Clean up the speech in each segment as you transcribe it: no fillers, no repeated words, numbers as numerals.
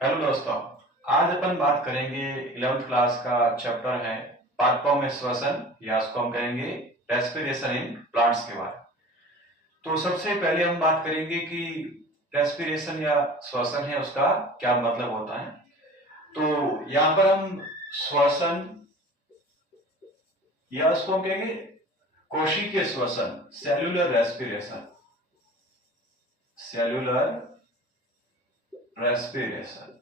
Hello दोस्तों। आज अपन बात करेंगे 11th क्लास का चैप्टर है पादपों में श्वसन या उसको हम कहेंगे रेस्पिरेशन इन प्लांट्स के बारे में। तो सबसे पहले हम बात करेंगे कि रेस्पिरेशन या श्वसन है उसका क्या मतलब होता है। तो यहाँ पर हम श्वसन या उसको हम कहेंगे कोशिकीय श्वसन, सेल्यूलर रेस्पिरेशन, सेल्यूलर रेस्पिरेशन,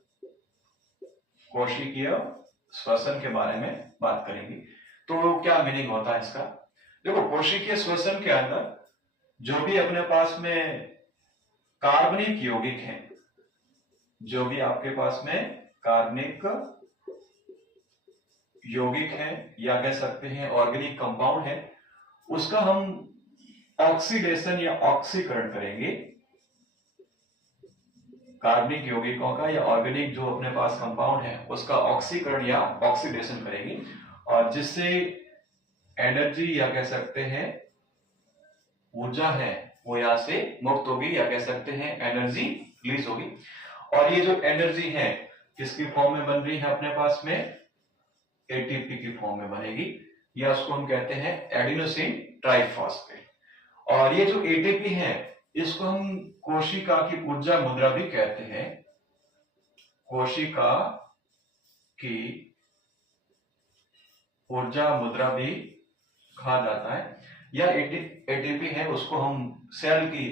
कोशिकीय श्वसन के बारे में बात करेंगे। तो क्या मीनिंग होता है इसका? देखो, कोशिकीय श्वसन के अंदर जो भी अपने पास में कार्बनिक यौगिक हैं, जो भी आपके पास में कार्बनिक यौगिक हैं या कह सकते हैं ऑर्गेनिक कंपाउंड है, उसका हम ऑक्सीडेशन या ऑक्सीकरण करेंगे। कार्बनिक यौगिकों का या ऑर्गेनिक जो अपने पास कंपाउंड है उसका ऑक्सीकरण या ऑक्सीडेशन करेंगे, और जिससे एनर्जी या कह सकते हैं ऊर्जा है वो यहां से मुक्त होगी, या कह सकते हैं एनर्जी रिलीज होगी। और ये जो एनर्जी है किसकी फॉर्म में बन रही है अपने पास में? एटीपी की फॉर्म में बनेगी, या उसको हम कहते हैं एडिनोसिन ट्राइफॉस्फेट। और ये जो एटीपी है इसको हम कोशिका की ऊर्जा मुद्रा भी कहते हैं। कोशिका की ऊर्जा मुद्रा भी कहा जाता है, या एटीपी है उसको हम सेल की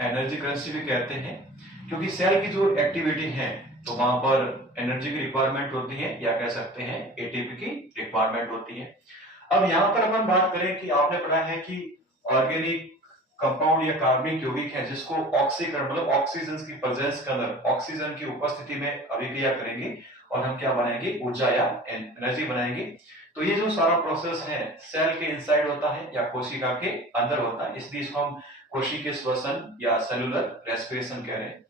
एनर्जी करेंसी भी कहते हैं, क्योंकि सेल की जो एक्टिविटी है तो वहां पर एनर्जी की रिक्वायरमेंट होती है, या कह सकते हैं एटीपी की रिक्वायरमेंट होती है। अब यहां पर अपन बात करें कि आपने पढ़ा है कि ऑर्गेनिक कंपाउंड या कार्बनिक यौगिक है जिसको ऑक्सीकरण मतलब ऑक्सीजन की प्रेजेंस के अंदर ऑक्सीजन की उपस्थिति में अभिक्रिया करेंगे और हम क्या बनाएंगे? ऊर्जा या एनर्जी बनाएंगे। तो ये जो सारा प्रोसेस है सेल के इनसाइड होता है या कोशिका के अंदर होता है, इसलिए इसको हम कोशिकीय श्वसन या सेलुलर रेस्पिरेशन कह रहे हैं।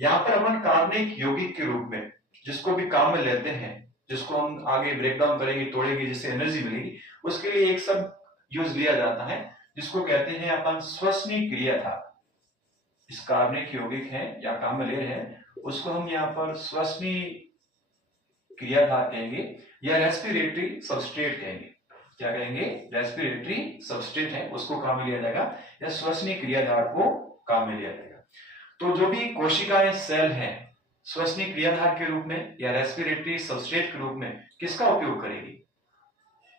यहाँ पर अपन कार्बनिक यौगिक के रूप में जिसको भी काम में लेते हैं, जिसको हम आगे ब्रेक डाउन करेंगे, तोड़ेंगे, जिससे एनर्जी मिलेगी, उसके लिए एक सब यूज लिया जाता है जिसको कहते हैं अपन श्वसनीय क्रियाधार। इस कार्बनिक यौगिक है या काम में ले रहे हैं उसको हम यहाँ पर श्वसनीय क्रियाधार कहेंगे या रेस्पिरेटरी सबस्ट्रेट कहेंगे। क्या कहेंगे? रेस्पिरेटरी सबस्ट्रेट है उसको काम में लिया जाएगा, या श्वसनीय क्रियाधार को काम में लिया जाएगा। तो जो भी कोशिकाएं सेल हैं श्वसनीय क्रियाधार के रूप में या रेस्पिरेटरी सबस्ट्रेट के रूप में किसका उपयोग करेगी?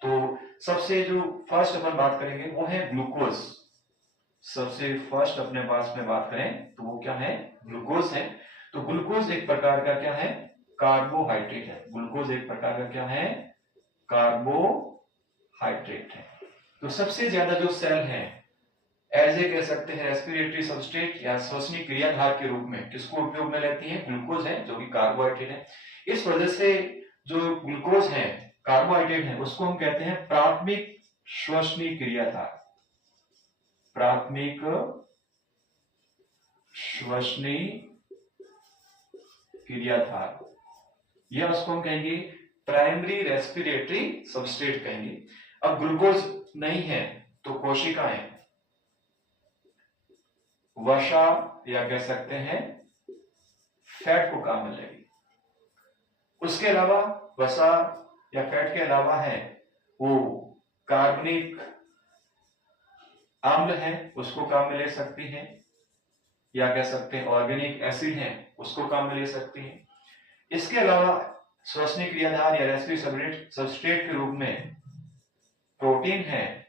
तो सबसे जो फर्स्ट अपन बात करेंगे वो है ग्लूकोज। सबसे फर्स्ट अपने पास में बात करें तो वो क्या है? ग्लूकोज है। तो ग्लूकोज एक प्रकार का क्या है? कार्बोहाइड्रेट है। ग्लूकोज एक प्रकार का क्या है? कार्बोहाइड्रेट है। तो सबसे ज्यादा जो सेल है एज ए कह सकते हैं रेस्पिरेटरी सबस्ट्रेट या श्वसनीय क्रियाधार के रूप में किसको उपयोग में लेती है? ग्लूकोज है, जो कि कार्बोहाइड्रेट है। इस वजह से जो ग्लूकोज है कार्बोहाइड्रेट है उसको हम कहते हैं प्राथमिक श्वसनीय क्रियाधार। प्राथमिक श्वसनीय क्रियाधार, या उसको हम कहेंगे प्राइमरी रेस्पिरेटरी सबस्ट्रेट कहेंगे। अब ग्लूकोज नहीं है तो कोशिकाएं वसा या कह सकते हैं फैट को काम में लेगी। उसके अलावा वसा या फैट के अलावा है वो कार्बनिक अम्ल है उसको काम में ले सकती है, या कह सकते हैं ऑर्गेनिक एसिड है उसको काम में ले सकती है। इसके अलावा श्वसनीय क्रियाधार या रेस्पिरेटरी सबस्ट्रेट के रूप में प्रोटीन है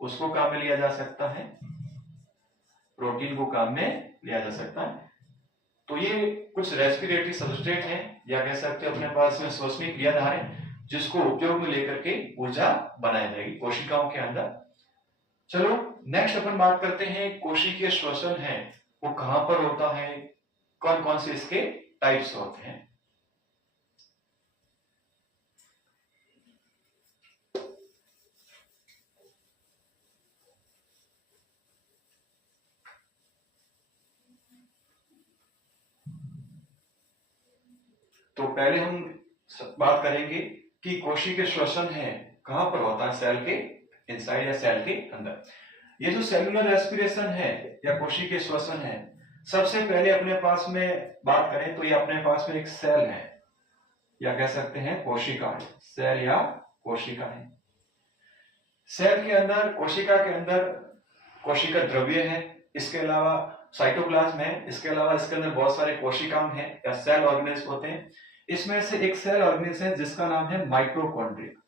उसको काम में लिया जा सकता है, प्रोटीन को काम में लिया जा सकता है। तो ये कुछ रेस्पिरेटरी सबस्ट्रेट है या कह सकते हैं अपने पास में श्वसनीय क्रियाधार है जिसको उपयोग में लेकर के ऊर्जा बनाई जाएगी कोशिकाओं के अंदर। चलो नेक्स्ट अपन बात करते हैं कोशिकीय श्वसन है वो कहां पर होता है, कौन कौन से इसके टाइप्स होते हैं। तो पहले हम बात करेंगे कि कोशिकीय श्वसन है कहां पर होता है? सेल के इनसाइड या सेल के अंदर। ये जो सेलुलर रेस्पिरेशन है या कोशिकीय श्वसन है सबसे पहले अपने पास में बात करें तो ये अपने पास में एक सेल है, या कह सकते हैं कोशिका है। सेल या कोशिका है। सेल के अंदर, कोशिका के अंदर कोशिका द्रव्य है, इसके अलावा साइटोप्लाज्म है, इसके अलावा इसके अंदर बहुत सारे कोशिकांग हैं या सेल ऑर्गेनेल्स होते हैं। इसमें से एक सेल ऑर्गेनेल्स है जिसका नाम है माइटोकॉन्ड्रिया।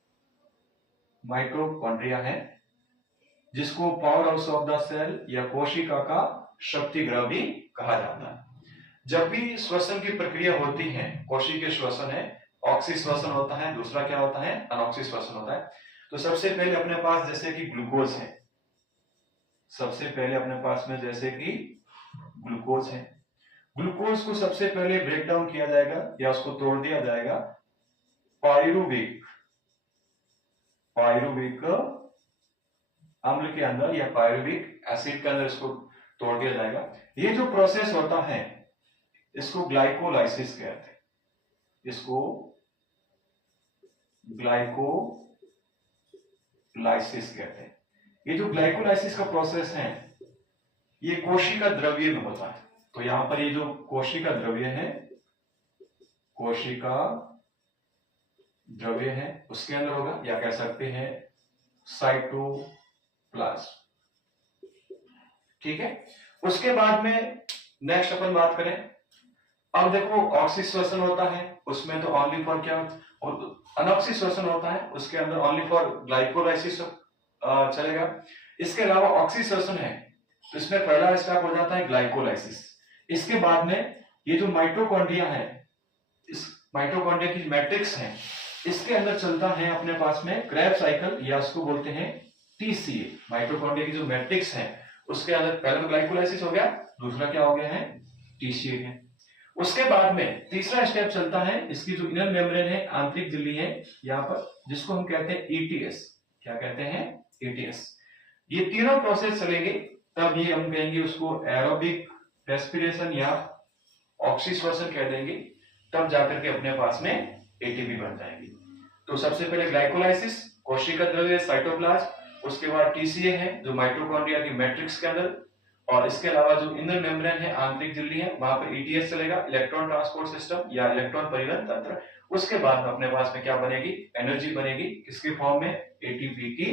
माइटोकॉन्ड्रिया है जिसको power house of the cell या कोशिका का शक्ति गृह भी कहा जाता है। जब भी श्वसन की प्रक्रिया होती है, कोशिकीय श्वसन है, ऑक्सी श्वसन होता है, दूसरा क्या होता है, अनॉक्सी श्वसन होता है। तो सबसे पहले अपने पास जैसे कि ग्लूकोज है, सबसे पहले अपने पास में जैसे कि ग्लूकोज है, ग्लूकोज को सबसे पहले ब्रेक डाउन किया जाएगा या उसको तोड़ दिया जाएगा पायरुविक अम्ल के अंदर या पायरुविक एसिड के अंदर इसको तोड़ दिया जाएगा। ये जो प्रोसेस होता है इसको ग्लाइकोलाइसिस कहते हैं, इसको ग्लाइकोलाइसिस कहते हैं। ये जो ग्लाइकोलाइसिस का प्रोसेस है ये कोशिका द्रव्य में होता है। तो यहां पर ये जो कोशिका द्रव्य है, कोशिका द्रव्य है उसके अंदर होगा, या कह सकते हैं साइटोप्लाज्म। ठीक है। उसके बाद में नेक्स्ट अपन बात करें, अब देखो ऑक्सी श्वसन होता है उसमें तो ओनली फॉर क्या, और अनऑक्सी श्वसन होता है उसके अंदर ओनली फॉर ग्लाइकोलाइसिस चलेगा। इसके अलावा ऑक्सी श्वसन है तो इसमें पहला स्टेप हो जाता है ग्लाइकोलाइसिस। इसके बाद में ये जो माइटोकॉन्ड्रिया है, इस माइटोकॉन्ड्रिया की मैट्रिक्स है, इसके अंदर चलता है अपने पास में क्रेब्स साइकिल या उसको बोलते हैं टीसीए। माइटोकॉन्ड्रिया की जो मैट्रिक्स है उसके अंदर पहला तो ग्लाइकोलाइसिस हो गया, दूसरा क्या हो गया है, टीसीए है। उसके बाद में तीसरा स्टेप चलता है, इसकी जो इनर मेम्ब्रेन है, आंतरिक झिल्ली है यहाँ पर, जिसको हम कहते हैं ईटीएस। क्या कहते हैं, ईटीएस। ये तीनों प्रोसेस चलेंगे तब ये हम कहेंगे उसको एरोबिक रेस्पिरेशन या ऑक्सीश्वसन कह देंगे, तब जाकर के अपने पास में एटीपी बन जाएगी। तो सबसे पहले ग्लाइकोलाइसिस, कोशिका द्रव्य, साइटोप्लाज्म, उसके बाद टीसीए है जो माइटोकॉन्ड्रिया की मैट्रिक्स के अंदर, और इसके अलावा जो इनर मेम्ब्रेन है, आंतरिक झिल्ली है, वहां पर ईटीएस चलेगा, इलेक्ट्रॉन ट्रांसपोर्ट सिस्टम या इलेक्ट्रॉन परिवहन तंत्र। उसके बाद में अपने पास में क्या बनेगी, एनर्जी बनेगी, किसके फॉर्म में, एटीपी की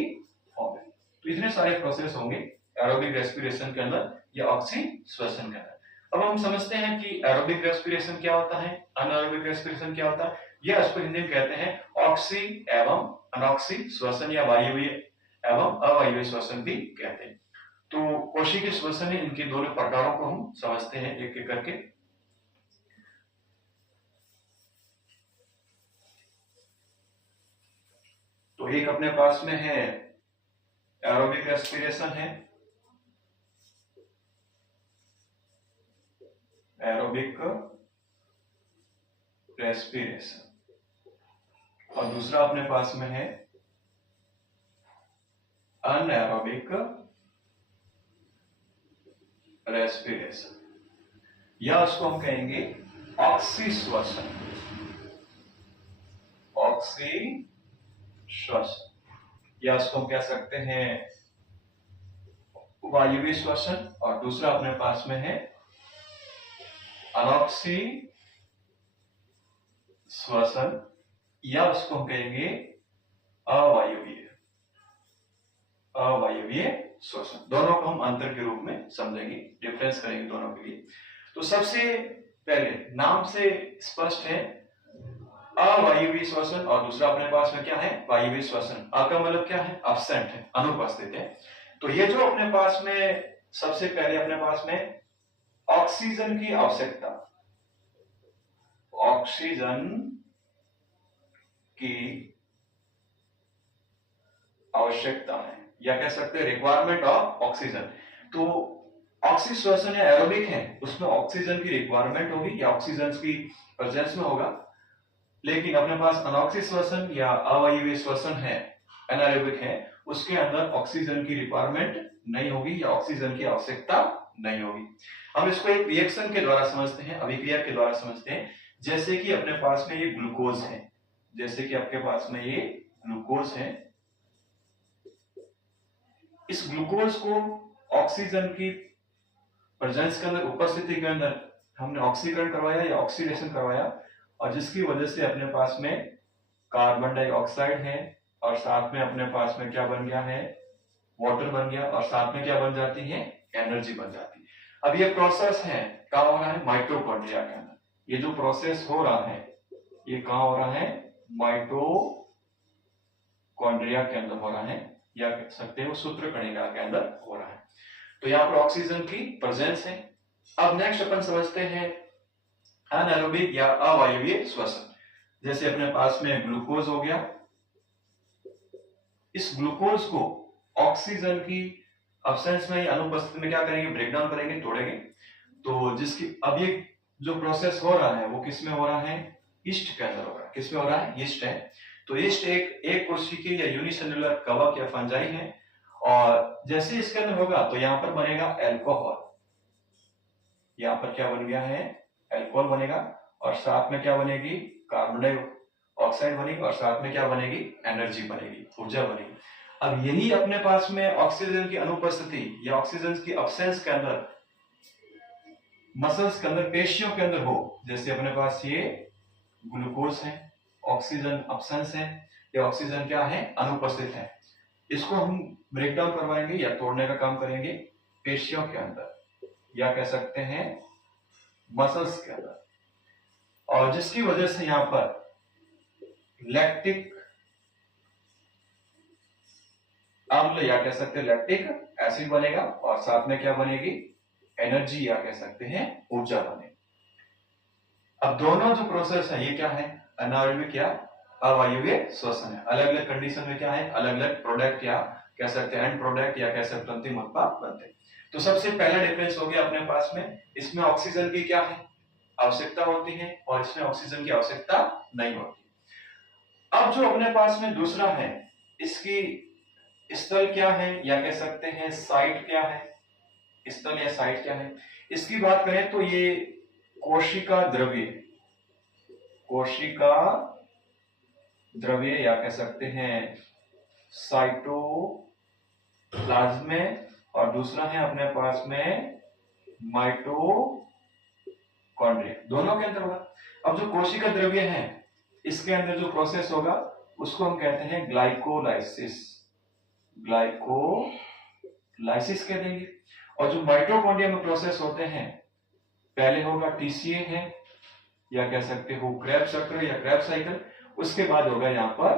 फॉर्म में। तो इतने सारे प्रोसेस होंगे एरोबिक रेस्पिरेशन के अंदर या ऑक्सीश्वसन के अंदर। अब हम समझते हैं कि एरोबिक रेस्पिरेशन क्या होता है, अनएरोबिक रेस्पिरेशन क्या होता है। यह इसको हिंदी में कहते हैं ऑक्सी एवं अनॉक्सी श्वसन या वायवीय एवं अवायवीय श्वसन भी कहते हैं। तो कोशिकीय श्वसन है, इनके दोनों प्रकारों को हम समझते हैं एक एक करके। तो एक अपने पास में है एरोबिक रेस्पिरेशन है, एरोबिक रेस्पिरेशन, और दूसरा अपने पास में है अनएरोबिक रेस्पिरेशन, या उसको हम कहेंगे ऑक्सीश्वसन, ऑक्सीश्वसन, या उसको हम कह सकते हैं वायवीय श्वसन, और दूसरा अपने पास में है अनॉक्सी श्वसन, या उसको हम कहेंगे अवायवीय श्वसन। दोनों को हम अंतर के रूप में समझेंगे, डिफरेंस करेंगे दोनों के लिए। तो सबसे पहले नाम से स्पष्ट है अवायवीय श्वसन, और दूसरा अपने पास में क्या है, वायवीय श्वसन। अ का मतलब क्या है, एब्सेंट है, अनुपस्थित है। तो ये जो अपने पास में सबसे पहले अपने पास में ऑक्सीजन की आवश्यकता, ऑक्सीजन की आवश्यकता है, या कह सकते हैं रिक्वायरमेंट ऑफ ऑक्सीजन। तो ऑक्सीश्वसन या एरोबिक है उसमें ऑक्सीजन की रिक्वायरमेंट होगी या ऑक्सीजन की प्रेजेंस में होगा, लेकिन अपने पास अनऑक्सीश्वसन या अवायवीय श्वसन है, एनारोबिक है, उसके अंदर ऑक्सीजन की रिक्वायरमेंट नहीं होगी या ऑक्सीजन की आवश्यकता नहीं होगी। हम इसको एक रिएक्शन के द्वारा समझते हैं, अभिक्रिया के द्वारा समझते हैं। जैसे कि अपने पास में ये ग्लूकोज है, जैसे कि आपके पास में ये ग्लूकोज है, इस ग्लूकोज को ऑक्सीजन की प्रेजेंस के अंदर, उपस्थिति के अंदर हमने ऑक्सीकरण करवाया या ऑक्सीडेशन करवाया, और जिसकी वजह से अपने पास में कार्बन डाइऑक्साइड है और साथ में अपने पास में क्या बन गया है, वाटर बन गया, और साथ में क्या बन जाती है, एनर्जी बन जाती है। अब ये प्रोसेस है कहाँ हो रहा है, माइटोकॉन्ड्रिया के अंदर। ये जो प्रोसेस हो रहा है ये कहाँ हो रहा है, माइटोकॉन्ड्रिया के अंदर हो रहा है, या कह सकते हो सूत्रकणिका के अंदर हो रहा है। तो यहाँ पर ऑक्सीजन की प्रेजेंस है। अब नेक्स्ट अपन समझते हैं अनएरोबिक या अवायवीय श्वसन। जैसे अपने पास में ग्लूकोज हो गया, इस ग्लूकोज को ऑक्सीजन की अब्सेंस में या अनुपस्थिति में क्या करेंगे, ब्रेक डाउन करेंगे, तोड़ेंगे। तो जिसकी अब ये जो प्रोसेस हो रहा है वो किस में हो रहा है, ईस्ट के अंदर हो रहा है। किस में हो रहा है, ईस्ट है। तो ईस्ट एक कोशिकीय या यूनिसेल्युलर कवक या फंजाई है, और जैसे इसके अंदर होगा तो यहाँ पर बनेगा अल्कोहल। यहाँ पर क्या बन गया है, अल्कोहल बनेगा, और साथ में क्या बनेगी, कार्बन डाइऑक्साइड बनेगी, और साथ में क्या बनेगी, एनर्जी बनेगी, ऊर्जा बनेगी। अब यही अपने पास में ऑक्सीजन की अनुपस्थिति या ऑक्सीजन की अब्सेंस के अंदर मसल्स के अंदर, पेशियों के अंदर हो, जैसे अपने पास ये ग्लूकोज है, ऑक्सीजन अब्सेंस है, या ऑक्सीजन क्या है, अनुपस्थित है, इसको हम ब्रेक डाउन करवाएंगे या तोड़ने का काम करेंगे पेशियों के अंदर, या कह सकते हैं मसल्स के अंदर, और जिसकी वजह से यहां पर लैक्टिक अम्ल या कह सकते हैं लैक्टिक एसिड बनेगा, और साथ में क्या बनेगी, एनर्जी या कह सकते हैं ऊर्जा बनेगी। अब दोनों जो प्रोसेस है ये क्या है, अनारोबिक या अवायवीय श्वसन है। अलग अलग कंडीशन में क्या है, अलग अलग प्रोडक्ट या कह सकते हैं एंड प्रोडक्ट या कह सकते हैं अंतिम उत्पाद बनते हैं। तो सबसे पहला डिफरेंस हो गया अपने पास में, इसमें ऑक्सीजन की क्या है, आवश्यकता होती है, और इसमें ऑक्सीजन की आवश्यकता नहीं होती। अब जो अपने पास में दूसरा है, इसकी स्थल क्या है या कह सकते हैं साइट क्या है, स्थल या साइट क्या है, इसकी बात करें तो ये कोशिका द्रव्य, कोशिका द्रव्य या कह सकते हैं साइटोप्लाज्म में, और दूसरा है अपने पास में माइटोकॉन्ड्रिया, दोनों के अंदर होगा। अब जो कोशिका द्रव्य है इसके अंदर जो प्रोसेस होगा उसको हम कहते हैं ग्लाइकोलाइसिस, ग्लाइकोलाइसिस कह देंगे। और जो माइटोकॉन्ड्रिया में प्रोसेस होते हैं, पहले होगा टीसीए है या कह सकते हो क्रेब्स चक्र या क्रेब साइकिल, उसके बाद होगा यहाँ पर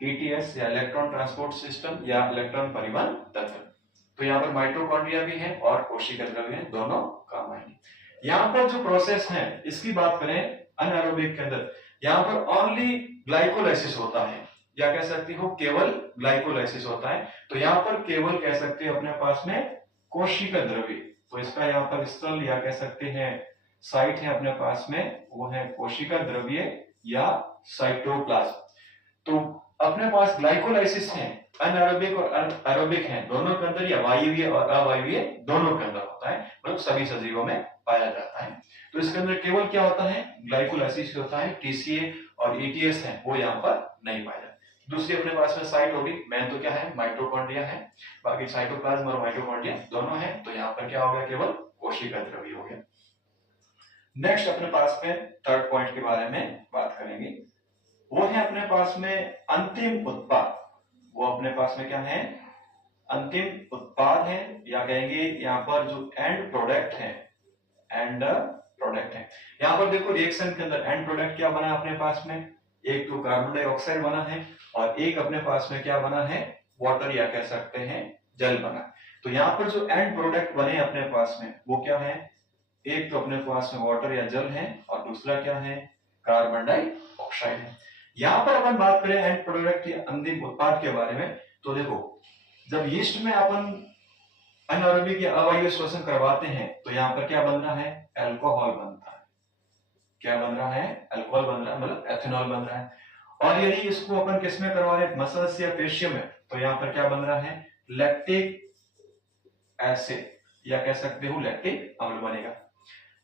ईटीएस या इलेक्ट्रॉन ट्रांसपोर्ट सिस्टम या इलेक्ट्रॉन परिवहन तंत्र। तो यहाँ पर माइटोकॉन्ड्रिया भी है और कोशिका द्रव्य है, दोनों काम आएंगे। यहाँ पर जो प्रोसेस है इसकी बात करें अनएरोबिक के अंदर, यहाँ पर ओनली ग्लाइकोलाइसिस होता है, या कह सकते हो केवल ग्लाइकोलाइसिस होता है। तो यहाँ पर केवल कह सकते हैं अपने पास में कोशिका द्रव्य, तो इसका यहाँ पर स्थल या कह सकते हैं साइट है अपने पास में, वो है कोशिका द्रव्य या साइटोप्लाज्म। तो अपने पास ग्लाइकोलाइसिस है, अनएरोबिक और एरोबिक है, दोनों के अंदर, या वायवीय और अवायवीय दोनों के अंदर होता है, मतलब सभी सजीवों में पाया जाता है। तो इसके अंदर केवल क्या होता है, ग्लाइकोलाइसिस होता है, टीसीए और ईटीएस है वो यहाँ पर नहीं पाया जाता। दूसरी अपने पास में साइट होगी, मेन तो क्या है माइटोकॉन्ड्रिया है, बाकी साइटोप्लाज्म और माइटोकॉन्ड्रिया दोनों है, तो यहाँ पर क्या हो गया, केवल कोशिका द्रव्य हो गया। नेक्स्ट अपने पास में थर्ड पॉइंट के बारे में बात करेंगे, वो है अपने पास में अंतिम उत्पाद। वो अपने पास में क्या है, अंतिम उत्पाद है, या कहेंगे यहाँ पर जो एंड प्रोडक्ट है, एंड प्रोडक्ट है। यहाँ पर देखो रिएक्शन के अंदर एंड प्रोडक्ट क्या बना है अपने पास में, एक तो कार्बन डाइऑक्साइड बना है, और एक अपने पास में क्या बना है, वाटर या कह सकते हैं जल बना। तो यहाँ पर जो एंड प्रोडक्ट बने अपने पास में वो क्या है, एक तो अपने पास में वाटर या जल है, और दूसरा क्या है, कार्बन डाइऑक्साइड है। यहाँ पर अपन बात करें एंड प्रोडक्ट या अंतिम उत्पाद के बारे में, तो देखो जब यीस्ट में अपन अनारोबिक या अवायवीय श्वसन करवाते हैं तो यहाँ पर क्या बन रहा है, अल्कोहल बनता है। क्या बन रहा है, अल्कोहल बन रहा है, मतलब एथेनॉल बन रहा है। और यदि इसको अपन किस में करवा रहे हैं, मसल्स या पेशियों में, तो यहाँ पर क्या बन रहा है, लैक्टिक एसिड या कह सकते हो लैक्टिक अम्ल बनेगा।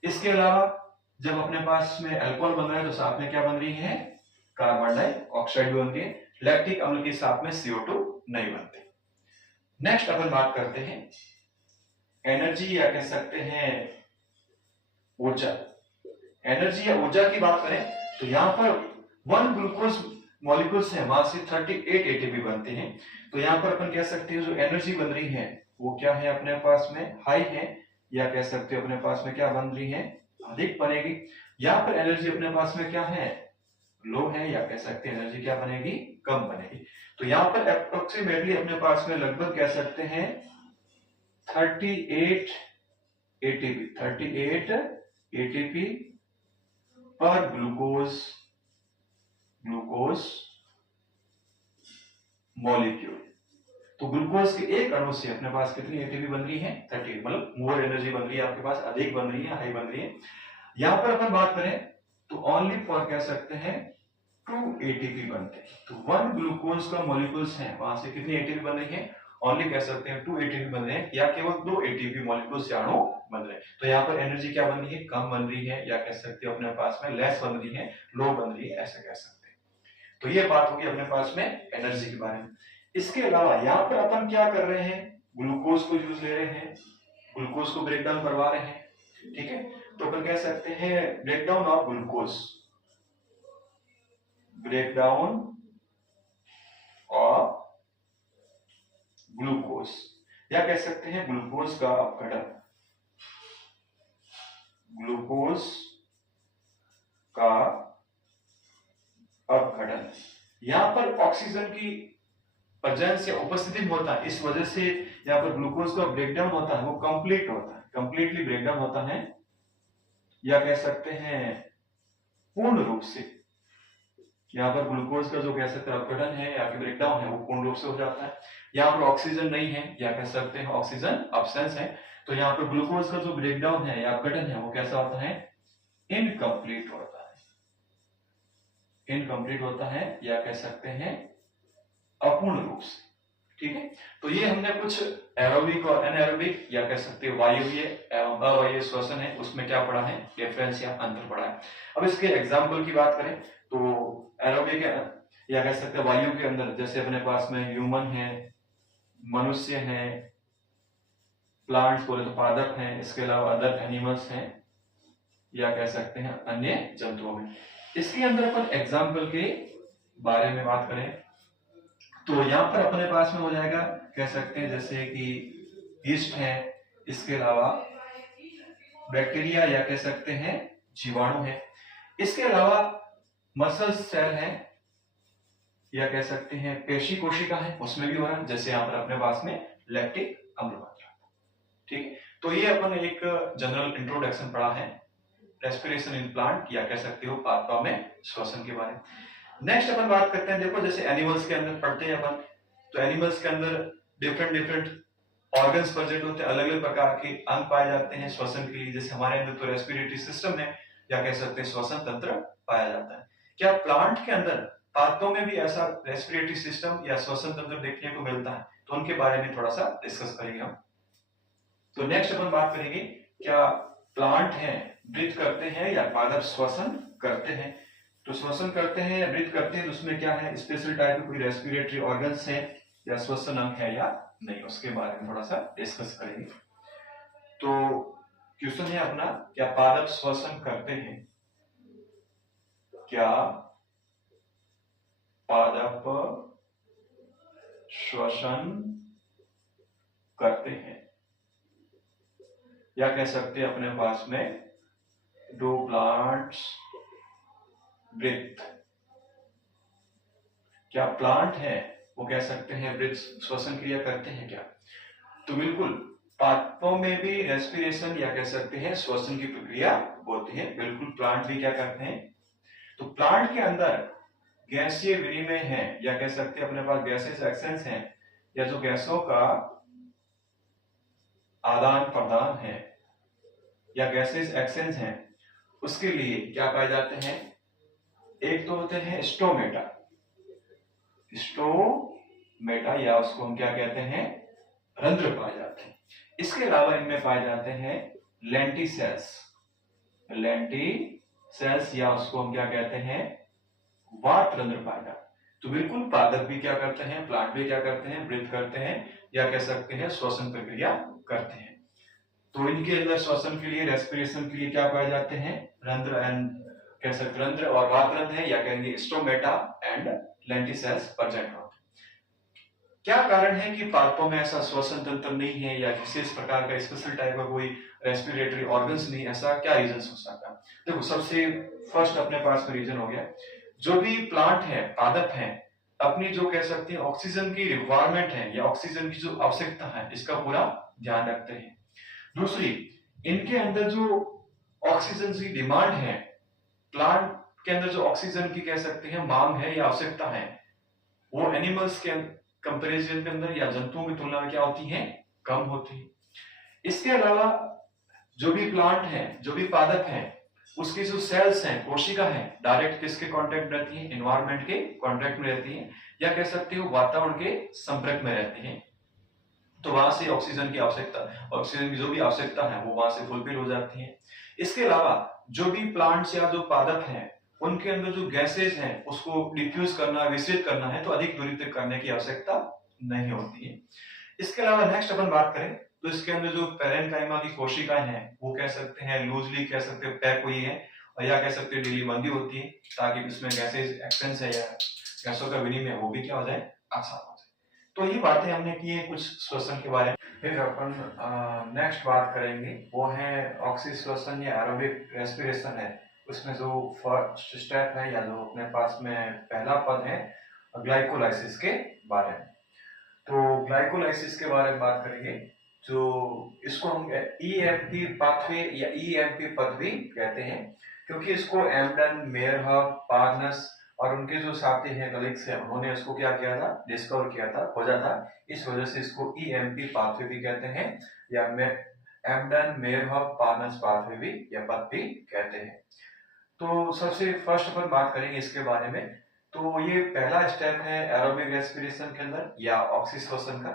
इसके अलावा जब अपने पास में अल्कोहल बन रहा है तो साथ में क्या बन रही है, कार्बन डाइऑक्साइड बन रही है। लैक्टिक अम्ल के साथ में CO2 नहीं बनते। नेक्स्ट अपन बात करते हैं एनर्जी या कह सकते हैं ऊर्जा, एनर्जी या ऊर्जा की बात करें तो यहाँ पर 1 ग्लूकोज मॉलिक्यूल्स है, वहां से 38 एटीपी बनते हैं। तो यहाँ पर अपन कह सकते हैं जो एनर्जी बन रही है वो क्या है अपने पास में, हाई है, या कह सकते हो अपने पास में क्या बन रही है, अधिक बनेगी। यहाँ पर एनर्जी अपने पास में क्या है, लो है, या कह सकते हैं एनर्जी क्या बनेगी, कम बनेगी। तो यहाँ पर अप्रोक्सीमेटली अपने पास में लगभग कह सकते हैं 38 एटीपी पर ग्लूकोज मॉलिक्यूल। तो ग्लूकोज के एक अणु से अपने पास कितनी एटीपी बन रही है, 38, मतलब मोर एनर्जी बन रही है आपके पास, अधिक बन रही है, हाई बन रही है। यहां पर अपन बात करें तो ओनली फॉर कह सकते हैं 2 एटीपी बनते हैं। तो 1 ग्लूकोज का मॉलिक्यूल्स है, वहां से कितनी एटीपी बन रही है, ओनली कह सकते हैं 2 एटीपी बन रहे हैं, या केवल 2 एटीपी मॉलिक्यूल्स से अणु बन रहे हैं। तो यहाँ पर एनर्जी क्या बन रही है, कम बन रही है, या कह सकते हो अपने पास में लेस बन रही है, लो बन रही है, ऐसा कह सकते हैं। तो ये बात होगी अपने पास में एनर्जी के बारे में। इसके अलावा यहाँ पर अपन क्या कर रहे हैं, ग्लूकोज को यूज ले रहे हैं, ग्लूकोज को ब्रेक डाउन करवा रहे हैं, ठीक है। तो अपन कह सकते हैं break down of glucose, break down of glucose, या कह सकते हैं ग्लूकोज का अपघटन, ग्लूकोज का अपघटन। यहां पर ऑक्सीजन की प्रेजेंस या उपस्थिति में होता है, इस वजह से यहाँ पर ग्लूकोज का ब्रेकडाउन होता है, वो कंप्लीट होता है, कंप्लीटली ब्रेकडाउन होता है, या कह सकते हैं पूर्ण रूप से। यहाँ पर ग्लूकोज का जो कह सकते हैं अपघटन है या ब्रेकडाउन है वो पूर्ण रूप से हो जाता है। यहाँ पर ऑक्सीजन नहीं है, या कह सकते हैं ऑक्सीजन अब्सेंस है, तो यहाँ पर ग्लूकोज का जो ब्रेकडाउन है या अपघटन है वो कैसा होता है, इनकम्प्लीट होता है, इनकम्प्लीट होता है, या कह सकते हैं अपूर्ण रूप से, ठीक है। तो ये हमने कुछ एरोबिक और एनारोबिक या कह सकते हैं वायवीय एवं अवायवीय श्वसन है उसमें क्या पढ़ा है, डिफरेंस या अंतर पढ़ा है। अब इसके एग्जाम्पल की बात करें तो एरोबिक या कह सकते हैं वायु के अंदर जैसे अपने पास में ह्यूमन है, मनुष्य है, प्लांट्स बोले तो पादप हैं, इसके अलावा अदर एनिमल्स हैं, या कह सकते हैं अन्य जंतुओं में। इसके अंदर अपन एग्जाम्पल के बारे में बात करें तो यहाँ पर अपने पास में हो जाएगा, कह सकते हैं जैसे कि यीस्ट है, इसके अलावा बैक्टीरिया या कह सकते हैं जीवाणु है, इसके अलावा मसल सेल है, या कह सकते हैं पेशी कोशिका है, उसमें भी हो रहा है, जैसे यहाँ पर अपने पास में लैक्टिक अम्ल मात्रा, ठीक है। तो ये अपन एक जनरल इंट्रोडक्शन पढ़ा है रेस्पिरेशन इन प्लांट या कह सकते हो पादपों में श्वसन के बारे में। नेक्स्ट अपन बात करते हैं, देखो जैसे एनिमल्स के अंदर पढ़ते हैं अपन, तो एनिमल्स के अंदर डिफरेंट ऑर्गन्स प्रेजेंट होते हैं, अलग अलग प्रकार के अंग पाए जाते हैं श्वसन के लिए। जैसे हमारे अंदर तो रेस्पिरेटरी सिस्टम है या कह सकते हैं श्वसन तंत्र पाया जाता है। क्या प्लांट के अंदर पादपों में भी ऐसा रेस्पिरेटरी सिस्टम या श्वसन तंत्र देखने को मिलता है? तो उनके बारे में थोड़ा सा डिस्कस करेंगे हम। तो नेक्स्ट अपन बात करेंगे क्या प्लांट है ब्रीथ करते हैं या पादप श्वसन करते हैं? तो श्वसन करते हैं या ब्रीथ करते हैं तो उसमें क्या है, स्पेशल टाइप के कोई रेस्पिरेटरी ऑर्गन्स है या श्वसन अंग है या नहीं, उसके बारे में थोड़ा सा डिस्कस करेंगे। तो क्वेश्चन है अपना, क्या पादप श्वसन करते हैं? क्या पादप श्वसन करते हैं? या कह सकते हैं अपने पास में डू प्लांट्स ब्रीथ? क्या प्लांट है वो कह सकते हैं ब्रीथ श्वसन क्रिया करते हैं क्या? तो बिल्कुल, पादपों में भी रेस्पिरेशन या कह सकते हैं श्वसन की प्रक्रिया होती है, बिल्कुल प्लांट भी क्या करते हैं। तो प्लांट के अंदर गैसीय विनिमय है या कह सकते हैं अपने पास गैसेस एक्सचेंज है, या जो गैसों का आदान प्रदान है या गैसेस एक्सचेंज है, उसके लिए क्या पाए जाते हैं? एक तो होते हैं स्टोमेटा, स्टोमेटा या उसको हम क्या कहते हैं, रंध्र पाए जाते हैं। इसके अलावा इनमें पाए जाते हैं लेंटिसेल्स, लेंटिसेल्स या उसको हम क्या कहते हैं, वात रंध्र पाए जाते हैं। तो बिल्कुल पादप भी क्या करते हैं, प्लांट भी क्या करते हैं, ब्रीथ करते हैं या कह सकते हैं श्वसन प्रक्रिया करते हैं। तो इनके अंदर श्वसन के लिए, रेस्पिरेशन के लिए क्या पाए जाते हैं? रंध्र एंड कह सकते रंध्र और वात रंध्र है, या कहेंगे स्टोमेटा एंड लेंटिसेल्स प्रेजेंट होते हैं। क्या कारण है कि पादपों में ऐसा श्वसन तंत्र नहीं है या विशेष प्रकार का स्पेशल टाइप का कोई रेस्पिरेटरी ऑर्गन्स नहीं, ऐसा क्या रीजन हो सकता है? देखो, सबसे फर्स्ट अपने पास में रीजन हो गया, जो भी प्लांट है, पादप है, अपनी जो कह सकते हैं ऑक्सीजन की रिक्वायरमेंट है या ऑक्सीजन की जो आवश्यकता है, इसका पूरा ध्यान रखते हैं। दूसरी, इनके अंदर जो ऑक्सीजन की डिमांड है, प्लांट के अंदर जो ऑक्सीजन की कह सकते हैं मांग है या आवश्यकता है, वो एनिमल्स के कंपैरिजन के अंदर या जंतुओं की तुलना में क्या होती है? कम होती है। इसके अलावा जो भी प्लांट है, जो भी पादप है, उसकी जो सेल्स हैं, कोशिका है, डायरेक्ट किसके कांटेक्ट में रहती है? एनवायरनमेंट के कांटेक्ट में रहती है, या कह सकते हो वातावरण के संपर्क में रहती है। तो वहां से ऑक्सीजन की आवश्यकता, ऑक्सीजन की जो भी आवश्यकता है वो वहां से फुलफिल हो जाती है। इसके अलावा जो भी प्लांट्स या जो पादप हैं, उनके अंदर जो गैसेज हैं उसको डिफ्यूज करना, विसर्जित करना है, तो अधिक दूरी तक करने की आवश्यकता नहीं होती है। इसके अलावा नेक्स्ट अपन बात करें तो इसके अंदर जो पैरेन्काइमा की कोशिकाएं हैं, वो कह सकते हैं लूजली कह सकते हैं पैक हुई है, और या कह सकते हैं ढीली बंदी होती है, ताकि इसमें गैसेज एक्सचेंज है या गैसों का विनिमय वो भी क्या हो जाए? आसान हो जाए। तो ये बातें हमने की है कुछ श्वसन के बारे में। फिर अपन नेक्स्ट बात करेंगे, वो है ऑक्सीश्वसन या एरोबिक रेस्पिरेशन है। उसमें जो फर्स्ट स्टेप है या जो अपने पास में पहला पद है, ग्लाइकोलाइसिस के बारे में। तो ग्लाइकोलाइसिस के बारे में बात करेंगे, जो इसको हम ईएमपी पाथवे या ईएमपी पद भी कहते हैं, क्योंकि इसको एम्डन, मेयरहफ, पार्नस और उनके जो साथी हैं कलीग्स हैं, उन्होंने इसको क्या किया था? डिस्कवर किया था, खोजा था। इस वजह से इसको ईएमपी पाथवे भी कहते हैं, या एम्डन, मेयरहफ, पार्नस पाथवे भी या पद भी कहते हैं। तो सबसे फर्स्ट अपन बात करेंगे इसके बारे में। तो ये पहला स्टेप है एरोबिक रेस्पिरेशन के अंदर या ऑक्सीश्वसन का।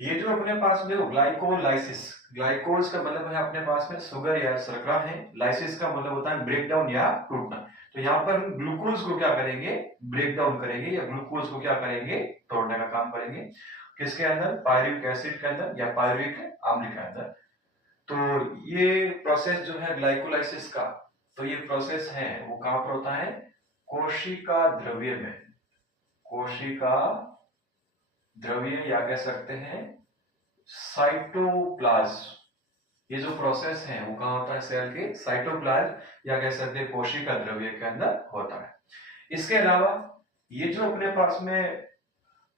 ये जो अपने पास में ग्लाइकोलाइसिस, ग्लाइकोल्स का मतलब है अपने पास में शुगर या शर्करा है, लाइसिस का मतलब होता है ब्रेक डाउन या टूटना। तो यहाँ पर हम ग्लूकोज को क्या करेंगे? ब्रेक डाउन करेंगे, या ग्लूकोज को क्या करेंगे? तोड़ने का काम करेंगे। किसके अंदर? पायरुविक एसिड के अंदर या पायरुविक अम्ल के अंदर। तो ये प्रोसेस जो है ग्लाइकोलाइसिस का, तो ये प्रोसेस है वो कहां पर होता है? कोशिका द्रव्य में। कोशिका द्रव्य या कह सकते हैं साइटोप्लाज्म। ये जो प्रोसेस है वो कहां होता है? सेल के साइटोप्लाज्म या कह सकते हैं कोशिका द्रव्य के अंदर होता है। इसके अलावा ये जो अपने पास में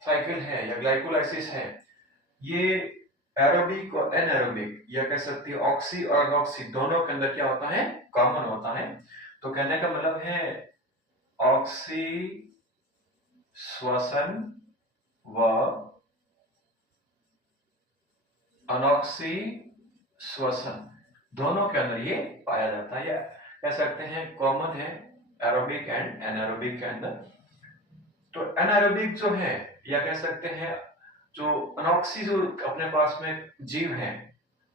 साइकिल है या ग्लाइकोलाइसिस है, ये एरोबिक और एनारोबिक या कह सकते हैं ऑक्सी और अनऑक्सी दोनों के अंदर क्या होता है? कॉमन होता है। तो कहने का मतलब है ऑक्सी श्वसन व अनऑक्सी श्वसन दोनों के अंदर ये पाया जाता है, या कह सकते हैं कॉमन है एरोबिक एंड एनारोबिक के अंदर। तो एनारोबिक जो है या कह सकते हैं जो अनऑक्सी जो अपने पास में जीव है,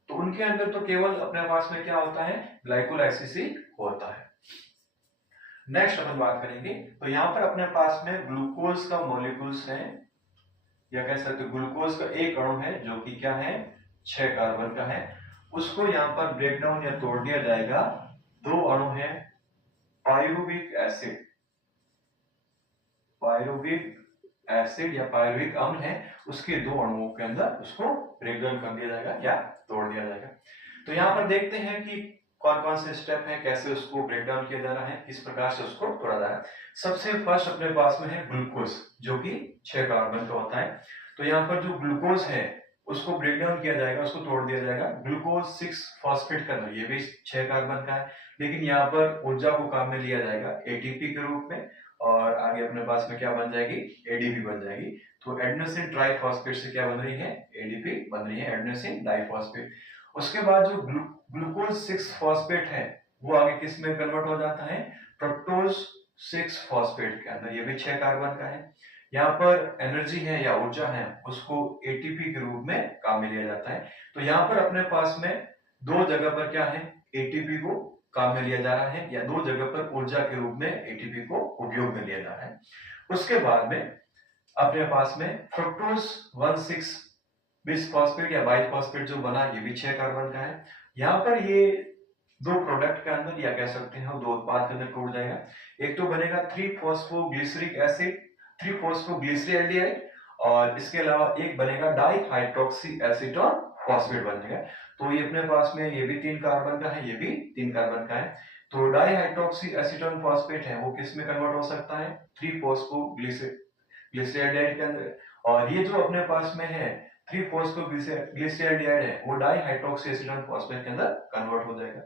तो उनके अंदर तो केवल अपने पास में क्या होता है? ग्लाइकोलाइसिस ही होता है। नेक्स्ट अपन बात करेंगे, तो यहाँ पर अपने पास में ग्लूकोज का मॉलिक्यूल्स है, या कह सकते हैं ग्लूकोज का एक अणु है जो कि क्या है? 6 कार्बन का है। उसको यहाँ पर ब्रेक डाउन या तोड़ दिया जाएगा। 2 अणु है पायरुविक एसिड, पायरुविक एसिड या पायरुविक अम्ल है, उसके 2 अणुओं के अंदर उसको ब्रेक डाउन कर दिया जाएगा या तोड़ दिया जाएगा। तो यहाँ पर देखते हैं कि कौन कौन से स्टेप है, कैसे उसको ब्रेक डाउन किया जा रहा है, किस प्रकार से उसको तोड़ा जा रहा है। सबसे फर्स्ट अपने पास में है ग्लूकोज, जो कि 6 कार्बन का होता है। तो यहाँ पर जो ग्लूकोज है उसको ब्रेक डाउन किया जाएगा, उसको तोड़ दिया जाएगा। ग्लूकोज 6 फॉस्फेट का, ये भी 6 कार्बन का है, लेकिन यहाँ पर ऊर्जा को काम में लिया जाएगा एटीपी के रूप में, और आगे अपने पास में क्या बन जाएगी? एडीपी बन जाएगी। तो एडेनोसिन ट्राइफॉस्फेट से क्या बन रही है? एडीपी बन रही है, एडेनोसिन डाइफॉस्फेट। उसके बाद जो ग्लूकोज 6 फॉस्फेट है वो आगे किस में कन्वर्ट हो जाता है? फ्रक्टोज 6 फॉस्फेट के अंदर, ये भी 6 कार्बन का है। यहाँ पर एनर्जी है या ऊर्जा है उसको एटीपी के रूप में काम में लिया जाता है। तो यहाँ पर अपने पास में 2 जगह पर क्या है? एटीपी को काम में लिया जा रहा है, या 2 जगह पर ऊर्जा के रूप में एटीपी को उपयोग में लिया जा रहा है। उसके बाद में अपने पास में फ्रक्टोज 1,6 बिस फॉस्फेट या बाई फॉस्फेट जो बना ये भी 6 कार्बन का है। यहाँ पर ये दो प्रोडक्ट के अंदर या कह सकते हैं दो उत्पाद के अंदर टूट जाएगा। एक तो बनेगा 3-फॉस्फोग्लिसरिक एसिड, 3-फॉस्फोग्लिसरल्डिहाइड, और इसके अलावा एक बनेगा डाइहाइड्रोक्सी एसीटोन फॉस्फेट बनेगा। तो ये अपने पास में ये भी 3 कार्बन का है, ये भी 3 कार्बन का है। तो डाइहाइड्रोक्सी एसीटोन फॉस्फेट है वो किस में कन्वर्ट हो सकता है? 3-फॉस्फोग्लिसरल्डिहाइड के अंदर। और ये जो अपने पास में है 3-फॉस्फोग्लिसरल्डिहाइड है वो डाइहाइड्रोक्सी एसीटोन फॉस्फेट के अंदर कन्वर्ट हो जाएगा।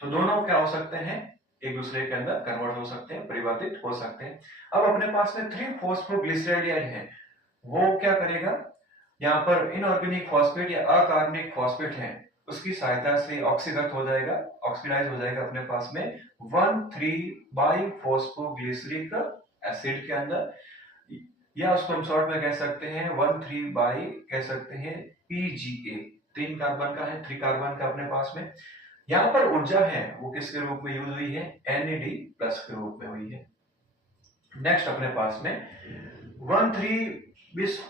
तो दोनों क्या हो सकते हैं? एक दूसरे के अंदर कन्वर्ट हो सकते हैं, परिवर्तित हो सकते हैं। अब अपने पास में 3-फॉस्फोग्लिसरल्डिहाइड है, वो क्या करेगा? यहाँ पर इनऑर्गेनिक फॉस्फेट या अकार्बनिक फॉस्फेट है उसकी सहायता से ऑक्सीकृत हो जाएगा, ऑक्सीडाइज हो जाएगा अपने पास में 1,3-बाई-फॉस्फोग्लिसरिक एसिड के अंदर, या उसको हम शॉर्ट में कह सकते हैं 1,3-बाई कह सकते हैं PGA। 3 कार्बन का है, 3 कार्बन का अपने पास में। यहाँ पर ऊर्जा है वो किसके रूप में यूज हुई है? NAD+ के रूप में हुई है। नेक्स्ट अपने पास में 1,3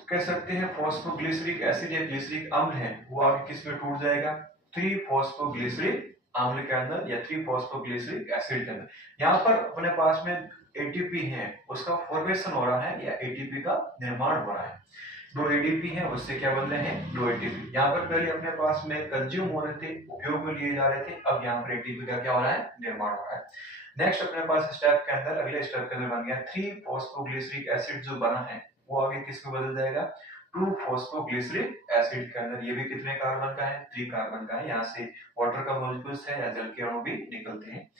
कह सकते हैं फॉस्फोग्लिसरिक एसिड या ग्लिसरिक अम्ल है वो आगे किस में टूट जाएगा? 3-फॉस्फोग्लिसरिक अम्ल के अंदर या 3-फॉस्फोग्लिसरिक एसिड के अंदर। यहाँ पर अपने पास में ATP है उसका फॉर्मेशन हो रहा है या ATP का निर्माण हो रहा है। 2 ADP है उससे क्या बन रहे हैं? 2 ATP। यहाँ पर पहले अपने पास में कंज्यूम हो रहे थे, उपयोग में लिए जा रहे थे, अब यहाँ पर ATP का क्या हो रहा है? निर्माण हो रहा है। नेक्स्ट अपने पास स्टेप के अंदर, अगले स्टेप के अंदर बन गया 3-फॉस्फोग्लिसरिक एसिड जो बना है वो आगे किस में बदल जाएगा? 2-फॉस्फोग्लिसरिक एसिड के अंदर। ये भी कितने कार्बन का है? 3 कार्बन का है। यहाँ से वाटर का मॉलिक्यूल्स है या जल के अणु भी निकलते हैं।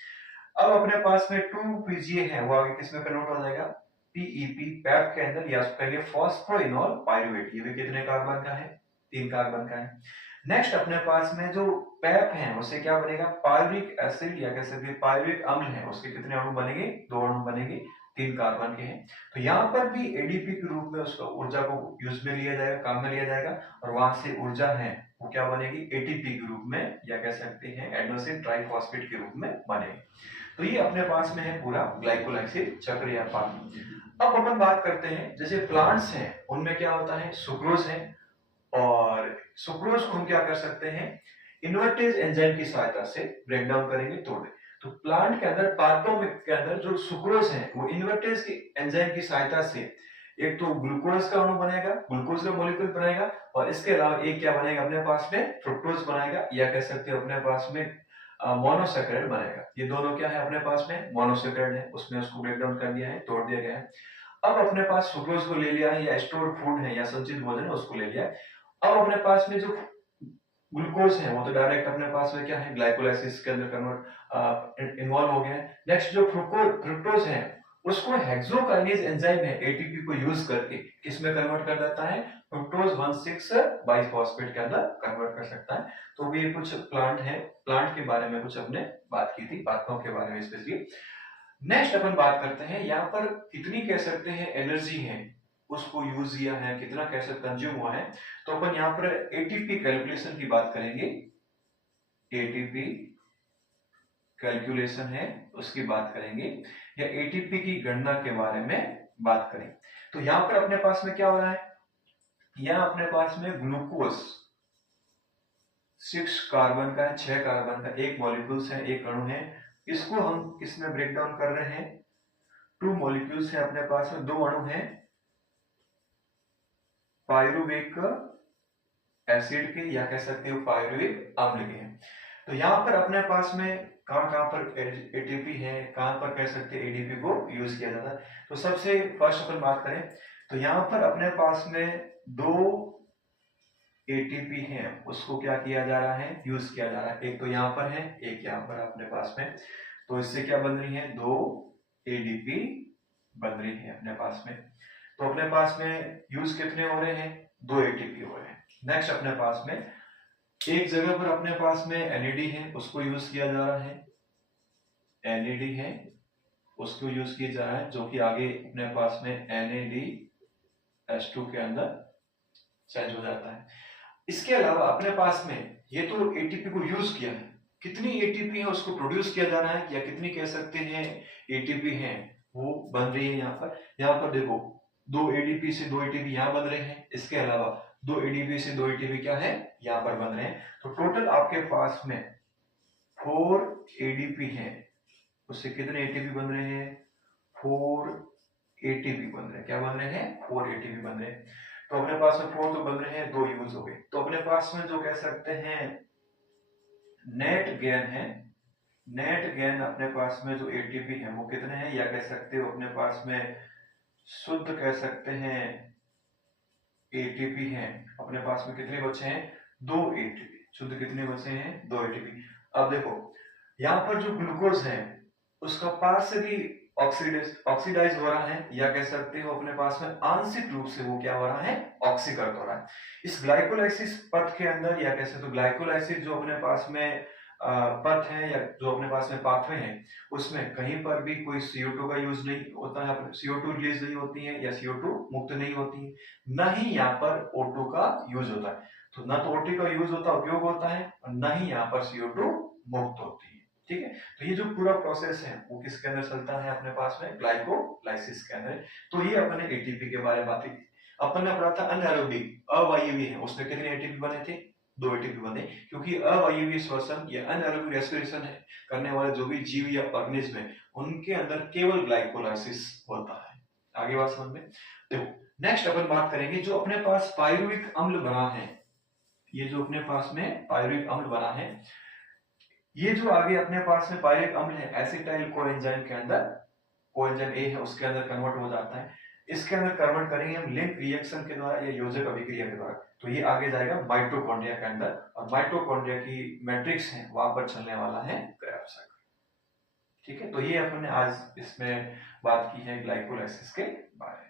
अब अपने पास में 2PGA है वो आगे किस में कन्वर्ट हो जाएगा? PEP पैप के अंदर, या कहिए फॉस्फोइनोल पाइरुवेट। ये भी कितने कार्बन का है? 3 कार्बन का है। नेक्स्ट अपने पास में जो पैप है उससे क्या बनेगा? पायरुविक एसिड या कह सकते हैं पायरुविक अम्ल है उसके कितने अणु बनेंगे? 2 अणु बनेंगे, 3 कार्बन के हैं। तो यहाँ पर भी ADP के रूप में उसका ऊर्जा को यूज में लिया जाएगा, काम में लिया जाएगा, और वहां से ऊर्जा है वो क्या बनेगी? ATP के रूप में या कह सकते हैं एडेनोसिन ट्राइफॉस्फेट के रूप में बनेगी। तो ये अपने पास में है पूरा ग्लाइकोलाइसिस चक्र या पाथ। अब अपन बात करते हैं जैसे प्लांट्स हैं उनमें क्या होता है? सुक्रोज है, और सुक्रोज को हम क्या कर सकते हैं? इन्वर्टेज एंजाइम की सहायता से ब्रेक डाउन करेंगे, तोड़े। तो प्लांट के अंदर पार्टों के अंदर जो सुक्रोज है वो इन्वर्टेज की एंजाइम की सहायता से एक तो ग्लूकोज का अणु बनेगा, ग्लूकोज का मॉलिक्यूल बनाएगा, और इसके अलावा एक क्या बनेगा अपने पास में? फ्रुक्टोज बनाएगा, या कह सकते हैं अपने पास में मोनोसेकेराइड बनेगा। ये दोनों क्या है अपने पास में? मोनोसेकेराइड है, उसमें उसको ब्रेक डाउन कर दिया है, तोड़ दिया गया है। अब अपने पास सुक्रोज को ले लिया है या स्टोर फूड है या संचित भोजन है उसको ले लिया है। अब अपने पास में जो ग्लूकोज है वो तो डायरेक्ट अपने पास में क्या है? ग्लाइकोलाइसिस के अंदर कन्वर्ट इन्वॉल्व हो गया है। नेक्स्ट जो फ्रुक्टोज है उसको हेक्सोकाइनेज एंजाइम है ATP को यूज करके किसमें कन्वर्ट कर देता है? फ्रुक्टोज 1,6-बाइफॉस्फेट के अंदर कन्वर्ट कर सकता है। तो ये कुछ प्लांट है, प्लांट के बारे में कुछ हमने बात की थी, बातों के बारे में स्पेशली। नेक्स्ट अपन बात करते हैं यहाँ पर कितनी कह सकते हैं एनर्जी है उसको यूज किया है, कितना कैसे कंज्यूम हुआ है। तो अपन यहाँ पर ATP कैलकुलेशन की बात करेंगे। ATP कैलकुलेशन है उसकी बात करेंगे, या ATP की गणना के बारे में बात करें। तो यहाँ पर अपने पास में क्या हो रहा है? यहाँ अपने पास में ग्लूकोज 6 कार्बन का है, 6 कार्बन का एक मॉलिक्यूल्स है, एक अणु है। इसको हम किसमें ब्रेक डाउन कर रहे हैं? 2 मॉलिक्यूल्स है अपने पास में, 2 अणु हैं पायरुविक एसिड के या कह सकते हो पायरुविक अम्ल के हैं। तो यहाँ पर अपने पास में कहां पर ATP है, कहां पर कह सकते हैं ADP को यूज किया जाता है। तो सबसे फर्स्ट अपन बात करें तो यहाँ पर अपने पास में 2 ATP है उसको क्या किया जा रहा है? यूज किया जा रहा है। एक तो यहाँ पर है, एक यहाँ पर अपने पास में। तो इससे क्या बन रही है? 2 ADP बन रही है अपने पास में। तो अपने पास में यूज कितने हो रहे हैं? 2 ATP हो रहे हैं। नेक्स्ट अपने पास में एक जगह पर अपने पास में NAD है उसको यूज किया जा रहा है, NAD है उसको यूज किया जा रहा है, जो कि आगे अपने पास में NADH2 के अंदर चेंज हो जाता है। इसके अलावा अपने पास में ये तो ATP को यूज किया है, कितनी ATP है उसको प्रोड्यूस किया जा रहा है, या कितनी कह सकते हैं ATP है वो बन रही है। यहाँ पर देखो 2 ADP से 2 ATP यहाँ बन रहे हैं। इसके अलावा दो एडीपी से दो एटीपी क्या है यहाँ पर बन रहे हैं। तो टोटल आपके पास में 4 एडीपी हैं, उससे कितने एटीपी बन रहे हैं 4 एटीपी बन रहे हैं। क्या बन रहे हैं 4 एटीपी बन रहे हैं। तो अपने पास में 4 तो बन रहे हैं, 2 यूज हो गए। तो अपने पास में जो कह सकते हैं नेट गेन है, नेट गेन अपने पास में जो एटीपी है वो कितने हैं, या कह सकते हो अपने पास में शुद्ध कह सकते हैं एटीपी हैं अपने पास में कितने बचे हैं 2 एटीपी। शुद्ध कितने बचे हैं 2 एटीपी। अब देखो यहाँ पर जो ग्लूकोज है उसका पास से भी ऑक्सीडाइज हो रहा है, या कह सकते हो अपने पास में आंशिक रूप से वो क्या हो रहा है ऑक्सीकृत हो रहा है। इस ग्लाइकोलाइसिस पथ के अंदर, या कह सकते हो ग्लाइकोलाइसिस जो अपने पास में पथ है या जो अपने पास में पाथवे है, उसमें कहीं पर भी कोई CO2 का यूज नहीं होता है, CO2 रिलीज नहीं होती है या CO2 मुक्त नहीं होती है, न ही यहाँ पर O2 का यूज होता है। तो न तो O2 का यूज होता उपयोग होता है और न ही यहाँ पर CO2 मुक्त होती है। ठीक है, तो ये जो पूरा प्रोसेस है वो किसके अंदर चलता है अपने पास में ग्लाइकोलाइसिस के अंदर। तो ये अपने एटीपी के बारे में बात की। अपन ने पढ़ा था अनएरोबिक अवायवीय है, उसमें कितने एटीपी बने थे 2 एटीपी बने, क्योंकि अवायवीय श्वसन या अनएरोबिक रेस्पिरेशन है करने वाले जो भी जीव या ऑर्गेनिज्म है उनके अंदर केवल ग्लाइकोलाइसिस होता है। आगे बात समझ में। देखो नेक्स्ट अपन बात करेंगे जो अपने पास पायरुविक अम्ल बना है, ये जो अपने पास में पायरुविक अम्ल बना है, ये जो आगे अपने पास में पायरुविक अम्ल है एसिटाइल कोएंजाइम के अंदर, कोएंजाइम ए है उसके अंदर कन्वर्ट हो जाता है। इसके अंदर कन्वर्ट करेंगे हम लिंक रिएक्शन के द्वारा या योजक अभिक्रिया के द्वारा। तो ये आगे जाएगा माइटोकॉन्ड्रिया के अंदर, और माइटोकॉन्ड्रिया की मैट्रिक्स है वहां पर चलने वाला है क्रेब्स साइकिल। ठीक है, तो ये अपन ने आज इसमें बात की है ग्लाइकोलाइसिस के बारे में।